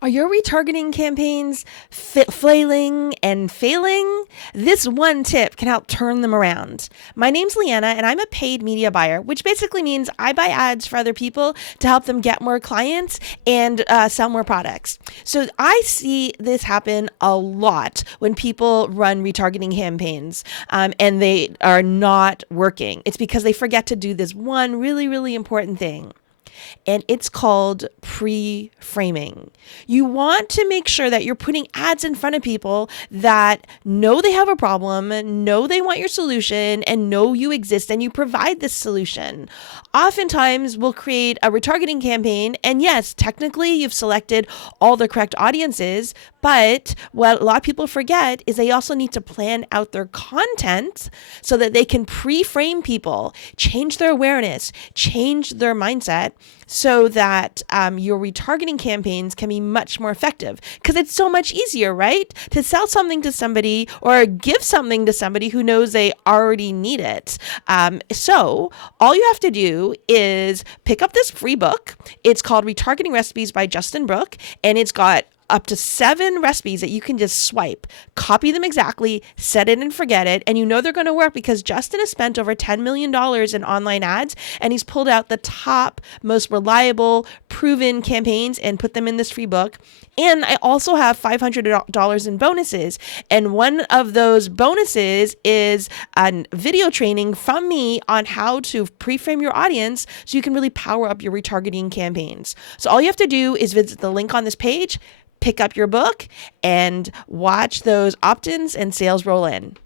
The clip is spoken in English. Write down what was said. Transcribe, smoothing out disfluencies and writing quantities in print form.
Are your retargeting campaigns flailing and failing? This one tip can help turn them around. My name's Leanna, and I'm a paid media buyer, which basically means I buy ads for other people to help them get more clients and sell more products. So I see this happen a lot when people run retargeting campaigns and they are not working. It's because they forget to do this one really, really important thing, and it's called pre-framing. You want to make sure that you're putting ads in front of people that know they have a problem, know they want your solution, and know you exist and you provide this solution. Oftentimes, we'll create a retargeting campaign, and yes, technically you've selected all the correct audiences, but what a lot of people forget is they also need to plan out their content so that they can pre-frame people, change their awareness, change their mindset, so that your retargeting campaigns can be much more effective. Because it's so much easier, right? To sell something to somebody or give something to somebody who knows they already need it. So all you have to do is pick up this free book. It's called Retargeting Recipes by Justin Brooke, and it's got up to 7 recipes that you can just swipe, copy them exactly, set it and forget it. And you know they're going to work because Justin has spent over $10 million in online ads, and he's pulled out the top, most reliable, proven campaigns and put them in this free book. And I also have $500 in bonuses. And one of those bonuses is a video training from me on how to pre-frame your audience so you can really power up your retargeting campaigns. So all you have to do is visit the link on this page, pick up your book, and watch those opt-ins and sales roll in.